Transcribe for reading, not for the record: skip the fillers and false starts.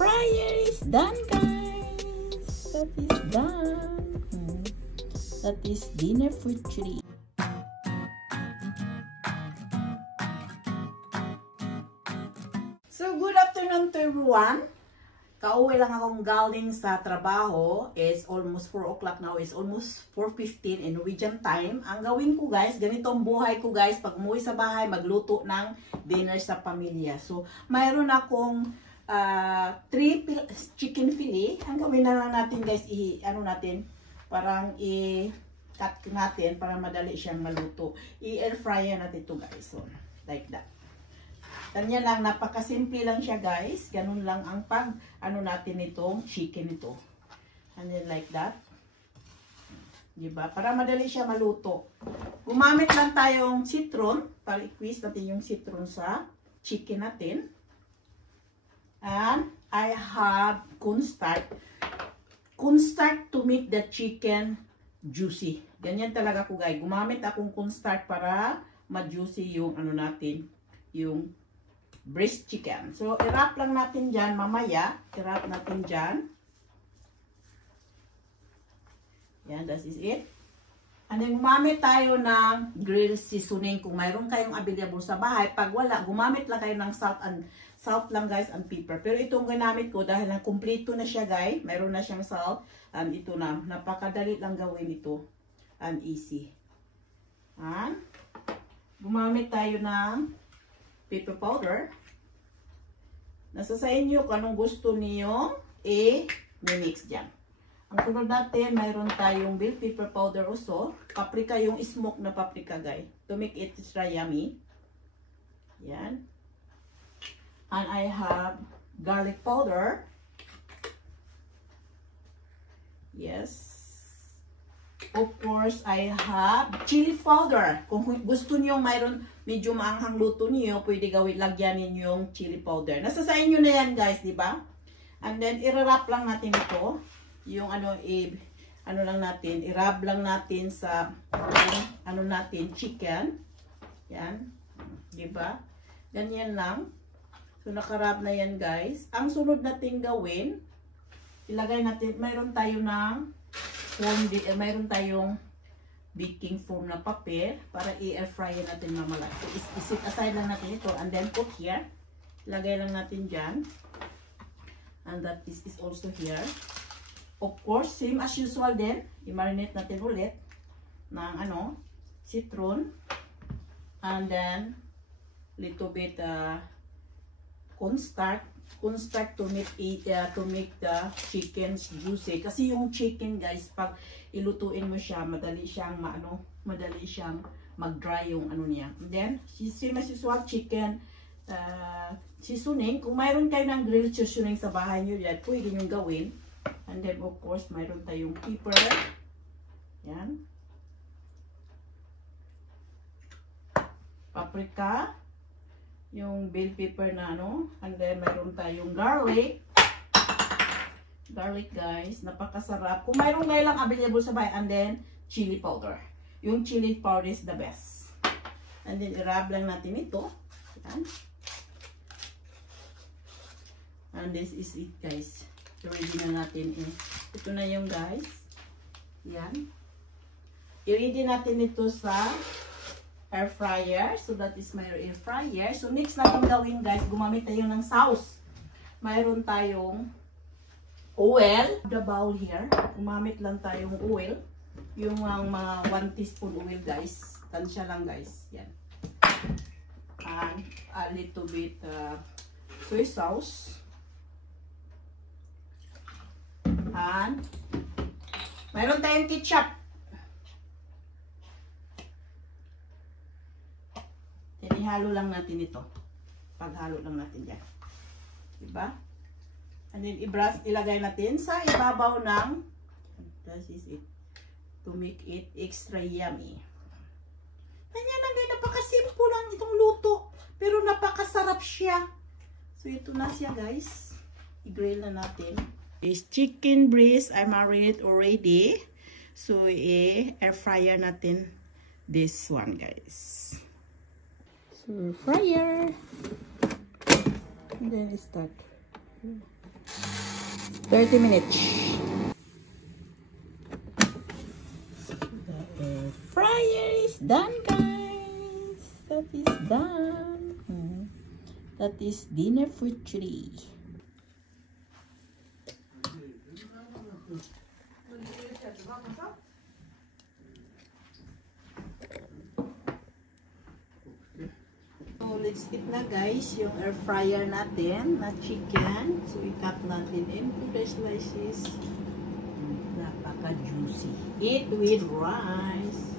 fryer is done, guys. That is done. That is dinner for today. So, good afternoon to everyone. Kauwi lang akong galing sa trabaho. It's almost 4 o'clock now. It's almost 4:15 in Norwegian time. Ang gawin ko, guys, ganitong buhay ko, guys. Pag umuwi sa bahay, magluto ng dinner sa pamilya. So, mayroon akong 3 chicken fillet. Ang gawin na lang natin, guys, parang i-cut natin para madali siyang maluto. I-air fryer natin ito, guys. So, like that. Kanya lang, napakasimple lang siya, guys. Ganun lang ang natin itong chicken ito. And then like that. Diba? Para madali siya maluto. Gumamit lang tayong citron. Para i-squeeze natin yung citron sa chicken natin. And I have cornstarch. Cornstarch to make the chicken juicy. Ganyan talaga ko, guys. Gumamit akong cornstarch para ma-juicy yung yung breast chicken. So, i-wrap lang natin dyan mamaya. I-wrap natin dyan. Yan, that is it. And then, gumamit tayo ng grill seasoning. Kung mayroon kayong available sa bahay, pag wala, gumamit lang kayo ng salt lang, guys, and pepper. Pero itong ginamit ko, dahil na kumpleto na siya, guys, mayroon na siyang salt, and ito na, napakadali lang gawin ito, and easy. And, gumamit tayo ng pepper powder. Nasa sa inyo kung anong gusto niyo i-mix dyan. Ang sunod natin, mayroon tayong bell pepper powder also. Paprika, yung smoke na paprika, guys. To make it extra yummy. Yan. And I have garlic powder. Yes. Of course, I have chili powder. Kung gusto niyo mayroon medyo maanghang luto niyo, pwede lagyan niyo yung chili powder. Nasa sa inyo na yan, guys, di ba? And then, i-wrap lang natin ito. Yung i-wrap lang natin sa chicken. Yan. Di ba? Ganyan lang. So, naka-wrap na yan, guys. Ang sunod natin gawin, ilagay natin, mayroon tayong baking foam na papel para i-air fryer natin mamala. So, isit aside lang natin ito and then put here. Lagay lang natin dyan. And that is also here. Of course, same as usual din. I-marinate natin ulit ng citron. And then, little bit cornstarch to make the chicken juicy. Kasi yung chicken, guys, pag ilutuin mo siya, madali siyang mag-dry yung niya. And then, same as usual, chicken seasoning. Kung mayroon kayo ng grilled seasoning sa bahay nyo, yan, pwede nyo gawin. And then, of course, mayroon tayong pepper. Yan. Paprika. Yung bell pepper na and then mayroon tayong garlic. Garlic, guys, napakasarap. Kung mayroon kayo lang available sa bahay, and then chili powder. Yung chili powder is the best. And then i-wrap lang natin ito. Yan. And this is it, guys. I-ready na natin ito na yung, guys. Yan. I-ready natin ito sa air fryer. So, that is my air fryer. So, next natin gawin, guys, gumamit tayo ng sauce. Mayroon tayong oil. The bowl here. Gumamit lang tayong oil. Yung mga 1 teaspoon oil, guys. Tansya lang, guys. Yan. And a little bit soy sauce. And mayroon tayong ketchup. Ihalo lang natin ito. Paghalo lang natin dyan. Diba? And then, ilagay natin sa ibabaw ng, that is it, to make it extra yummy. Kanya lang, napakasimple lang itong luto. Pero napakasarap siya. So, ito na siya, guys. I-grill na natin. This chicken breast, I marinated already. So, air fryer natin this one, guys. So, fryer. And then start. 30 minutes. The air fryer is done, guys. That is done. That is dinner for today. So, let's eat na guys yung air fryer natin na chicken. So, i-cut natin into the slices. Napaka-juicy. Eat with rice.